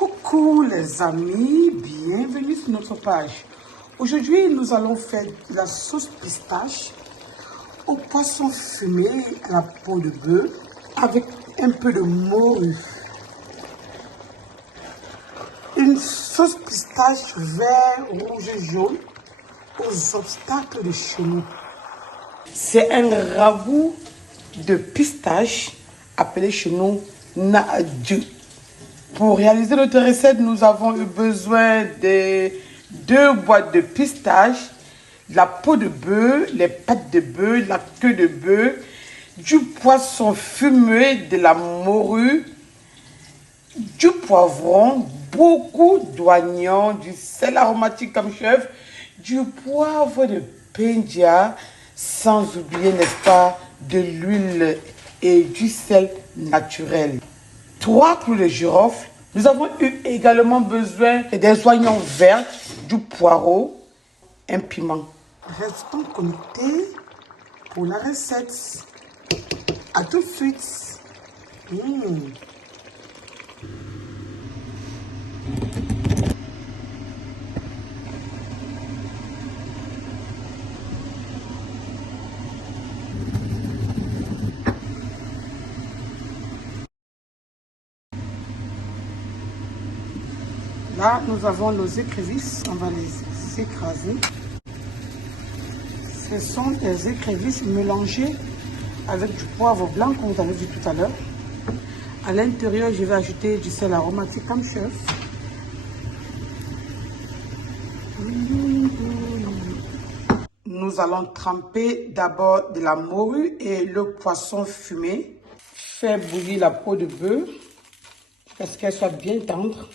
Coucou les amis, bienvenue sur notre page. Aujourd'hui, nous allons faire de la sauce pistache au poisson fumé à la peau de bœuf avec un peu de morue. Une sauce pistache vert, rouge et jaune aux obstacles de chez nous. C'est un ragoût de pistache appelé chez nous naadu. Pour réaliser notre recette, nous avons eu besoin de 2 boîtes de pistaches, de la peau de bœuf, les pattes de bœuf, la queue de bœuf, du poisson fumé, de la morue, du poivron, beaucoup d'oignons, du sel aromatique comme chef, du poivre de pendia, sans oublier, n'est-ce pas, de l'huile et du sel naturel. 3 clous de girofle. Nous avons eu également besoin des oignons verts, du poireau, un piment. Restons connectés pour la recette. À tout de suite. Là, nous avons nos écrevisses. On va les écraser. Ce sont des écrevisses mélangées avec du poivre blanc, comme vous avez vu tout à l'heure. À l'intérieur, je vais ajouter du sel aromatique comme chef. Nous allons tremper d'abord de la morue et le poisson fumé. Faire bouillir la peau de bœuf parce qu'elle soit bien tendre.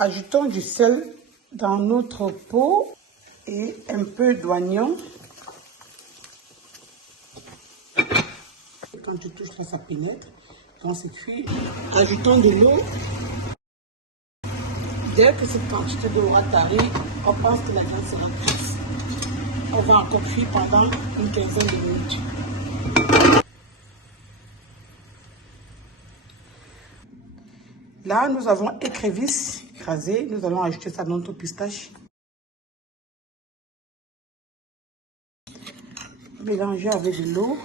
Ajoutons du sel dans notre pot et un peu d'oignon. Quand tu touches là, ça pénètre. Quand c'est cuit, ajoutons de l'eau. Dès que cette quantité d'eau aura tari, on pense que la viande sera cuite. On va encore cuire pendant une quinzaine de minutes. Là, nous avons écrevisses écrasées. Nous allons ajouter ça dans notre pistache. Mélanger avec de l'eau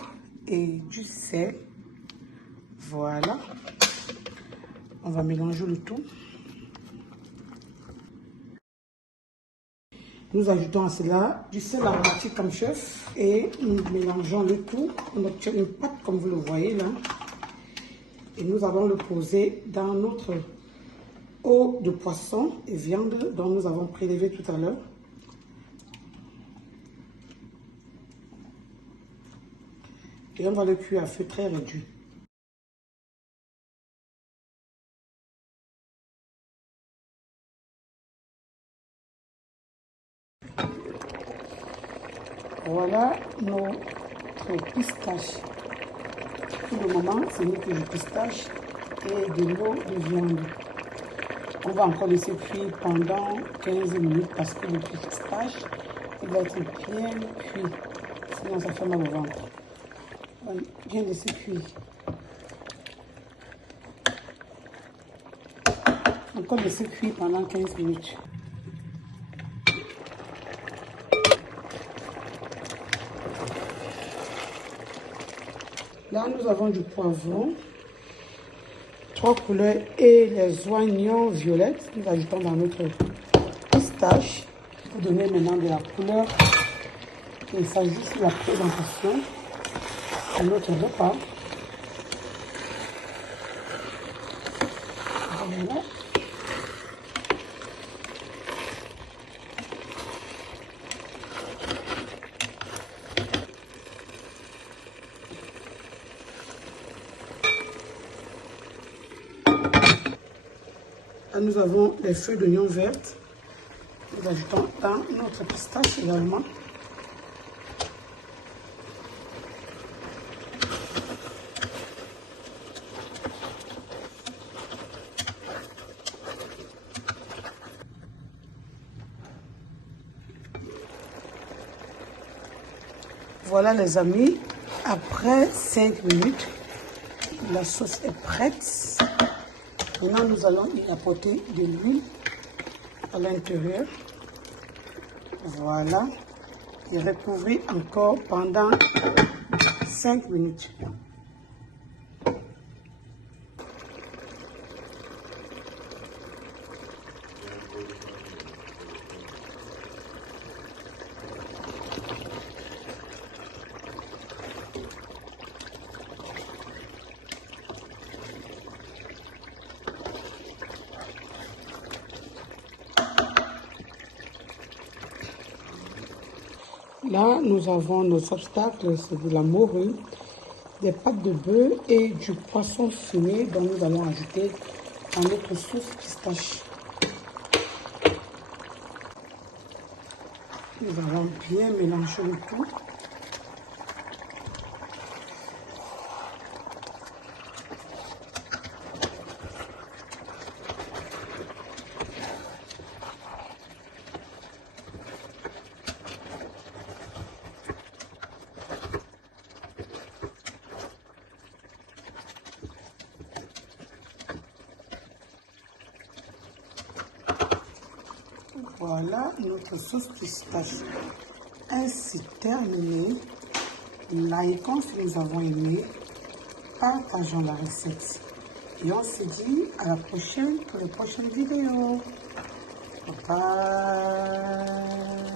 et du sel. Voilà. On va mélanger le tout. Nous ajoutons à cela du sel aromatique comme chef et nous mélangeons le tout. On obtient une pâte comme vous le voyez là. Et nous allons le poser dans notre eau de poisson et viande dont nous avons prélevé tout à l'heure. Et on va le cuire à feu très réduit. Voilà notre pistache. Pour le moment, c'est une couche de pistache et de l'eau de viande. On va encore laisser cuire pendant 15 minutes parce que le pistache, il va être bien cuit. Sinon, ça fait mal au ventre. On va bien laisser cuire. Encore laisser cuire pendant 15 minutes. Là, nous avons du poivron, 3 couleurs et les oignons violettes. Nous ajoutons dans notre pistache pour donner maintenant de la couleur. Il s'agit juste de la présentation de notre repas. Voilà. Là, nous avons les feuilles d'oignon vertes. Nous ajoutons dans notre pistache également. Voilà les amis, après 5 minutes, La sauce est prête. Maintenant, nous allons y apporter de l'huile à l'intérieur. Voilà. Et recouvrir encore pendant 5 minutes. Là, nous avons nos obstacles, c'est de la morue, des pâtes de bœuf et du poisson fumé dont nous allons ajouter à notre sauce pistache. Nous allons bien mélanger le tout. Voilà notre sauce pistache. Ainsi terminée. Likons si nous avons aimé. Partageons la recette. Et on se dit à la prochaine pour les prochaines vidéos. Bye bye.